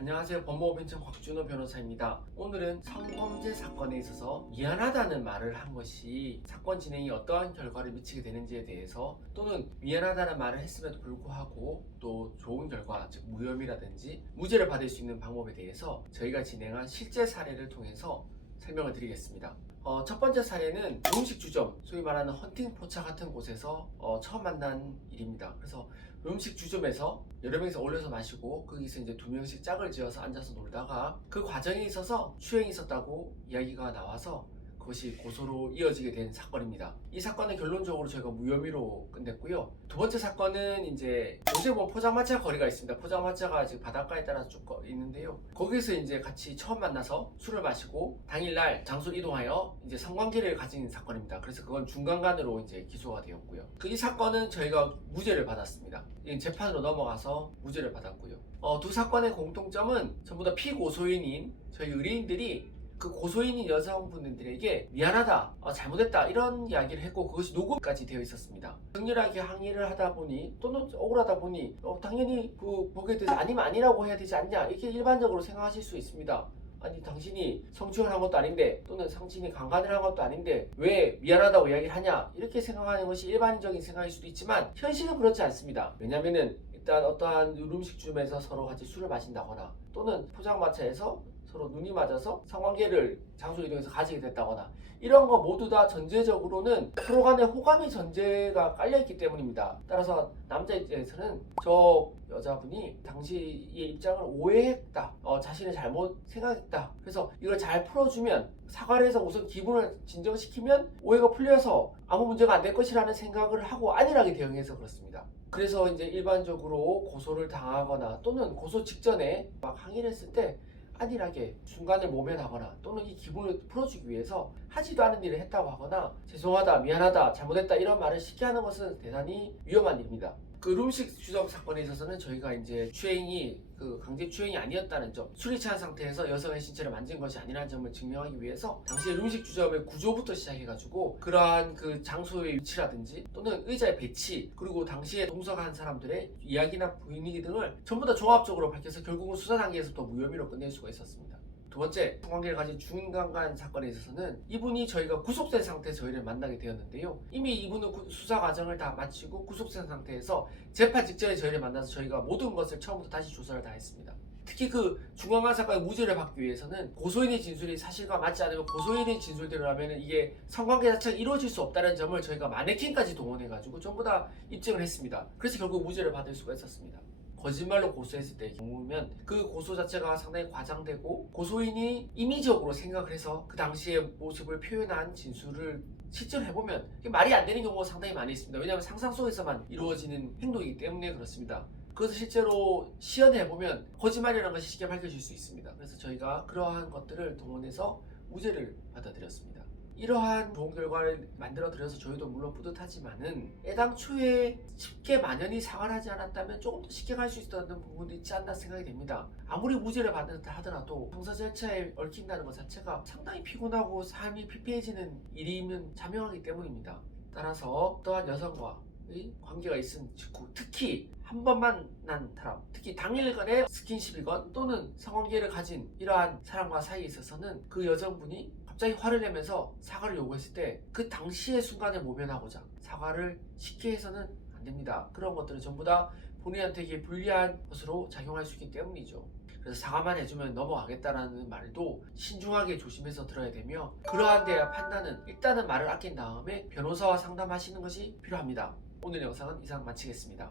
안녕하세요. 법무법인청 곽준호 변호사입니다. 오늘은 성범죄 사건에 있어서 미안하다는 말을 한 것이 사건 진행이 어떠한 결과를 미치게 되는지에 대해서 또는 미안하다는 말을 했음에도 불구하고 또 좋은 결과, 즉 무혐의라든지 무죄를 받을 수 있는 방법에 대해서 저희가 진행한 실제 사례를 통해서 설명을 드리겠습니다. 어, 첫 번째 사례는 음식 주점, 소위 말하는 헌팅 포차 같은 곳에서 어, 처음 만난 일입니다. 그래서 음식 주점에서 여러 명이서 올려서 마시고 거기서 이제 두 명씩 짝을 지어서 앉아서 놀다가 그 과정에 있어서 추행이 있었다고 이야기가 나와서 그것이 고소로 이어지게 된 사건입니다. 이 사건은 결론적으로 저희가 무혐의로 끝냈고요. 두 번째 사건은 이제 뭐 포장마차 거리가 있습니다. 포장마차가 지금 바닷가에 따라서 쭉 거- 있는데요. 거기서 이제 같이 처음 만나서 술을 마시고 당일날 장소를 이동하여 이제 성관계를 가진 사건입니다. 그래서 그건 중간간으로 이제 기소가 되었고요. 그 이 사건은 저희가 무죄를 받았습니다. 이 재판으로 넘어가서 무죄를 받았고요. 어, 두 사건의 공통점은 전부 다 피고소인인 저희 의뢰인들이 그 고소인인 여성분들에게 미안하다, 어, 잘못했다 이런 이야기를 했고 그것이 녹음까지 되어 있었습니다. 격렬하게 항의를 하다 보니 또는 억울하다 보니 어, 당연히 그 보게 돼서 아니면 아니라고 해야 되지 않냐 이렇게 일반적으로 생각하실 수 있습니다. 아니 당신이 성추행을 한 것도 아닌데 또는 당신이 강간을 한 것도 아닌데 왜 미안하다고 이야기를 하냐 이렇게 생각하는 것이 일반적인 생각일 수도 있지만 현실은 그렇지 않습니다. 왜냐면은 일단 어떠한 음식점에서 서로 같이 술을 마신다거나 또는 포장마차에서 서로 눈이 맞아서 성관계를 장소 이동해서 가지게 됐다거나 이런 거 모두 다 전제적으로는 서로 간의 호감의 전제가 깔려있기 때문입니다. 따라서 남자 입장에서는 저 여자분이 당시의 입장을 오해했다. 어, 자신의 잘못 생각했다. 그래서 이걸 잘 풀어주면 사과를 해서 우선 기분을 진정시키면 오해가 풀려서 아무 문제가 안 될 것이라는 생각을 하고 안일하게 대응해서 그렇습니다. 그래서 이제 일반적으로 고소를 당하거나 또는 고소 직전에 막 항의를 했을 때 안일하게 순간을 모면하거나 또는 이 기분을 풀어주기 위해서 하지도 않은 일을 했다고 하거나 죄송하다, 미안하다, 잘못했다 이런 말을 쉽게 하는 것은 대단히 위험한 일입니다. 그 음식 주점 사건에 있어서는 저희가 이제 추행이 그 강제 추행이 아니었다는 점, 술이 취한 상태에서 여성의 신체를 만진 것이 아니라는 점을 증명하기 위해서 당시 음식 주점의 구조부터 시작해가지고 그러한 그 장소의 위치라든지 또는 의자의 배치 그리고 당시에 동석한 사람들의 이야기나 분위기 등을 전부 다 종합적으로 밝혀서 결국은 수사 단계에서부터 무혐의로 끝낼 수가 있었습니다. 두 번째, 성관계를 가진 중간간 사건에 있어서는 이분이 저희가 구속된 상태에서 저희를 만나게 되었는데요. 이미 이분은 구- 수사 과정을 다 마치고 구속된 상태에서 재판 직전에 저희를 만나서 저희가 모든 것을 처음부터 다시 조사를 다 했습니다. 특히 그 중간간 사건의 무죄를 받기 위해서는 고소인의 진술이 사실과 맞지 않으면 고소인의 진술대로라면 이게 성관계 자체가 이루어질 수 없다는 점을 저희가 마네킹까지 동원해가지고 전부 다 입증을 했습니다. 그래서 결국 무죄를 받을 수가 있었습니다. 거짓말로 고소했을 때의 경우면 그 고소 자체가 상당히 과장되고 고소인이 임의적으로 생각을 해서 그 당시의 모습을 표현한 진술을 실제로 해보면 말이 안 되는 경우가 상당히 많이 있습니다. 왜냐하면 상상 속에서만 이루어지는 행동이기 때문에 그렇습니다. 그래서 실제로 시연해보면 거짓말이라는 것이 쉽게 밝혀질 수 있습니다. 그래서 저희가 그러한 것들을 동원해서 무죄를 받아들였습니다. 이러한 좋은 결과를 만들어 드려서 저희도 물론 뿌듯하지만은 애당초에 쉽게 만연히 사과를 하지 않았다면 조금 더 쉽게 갈 수 있었던 부분도 있지 않나 생각이 됩니다. 아무리 무죄를 받는다 하더라도 형사 절차에 얽힌다는 것 자체가 상당히 피곤하고 삶이 피폐해지는 일이면 자명하기 때문입니다. 따라서 또한 여성과의 관계가 있은 직후 특히 한 번만 난 사람 특히 당일간의 스킨십이건 또는 성관계를 가진 이러한 사람과 사이에 있어서는 그 여성분이 갑자기 화를 내면서 사과를 요구했을 때 그 당시의 순간에 모면하고자 사과를 쉽게 해서는 안 됩니다. 그런 것들은 전부 다 본인한테 불리한 것으로 작용할 수 있기 때문이죠. 그래서 사과만 해주면 넘어가겠다라는 말도 신중하게 조심해서 들어야 되며 그러한 데의 판단은 일단은 말을 아낀 다음에 변호사와 상담하시는 것이 필요합니다. 오늘 영상은 이상 마치겠습니다.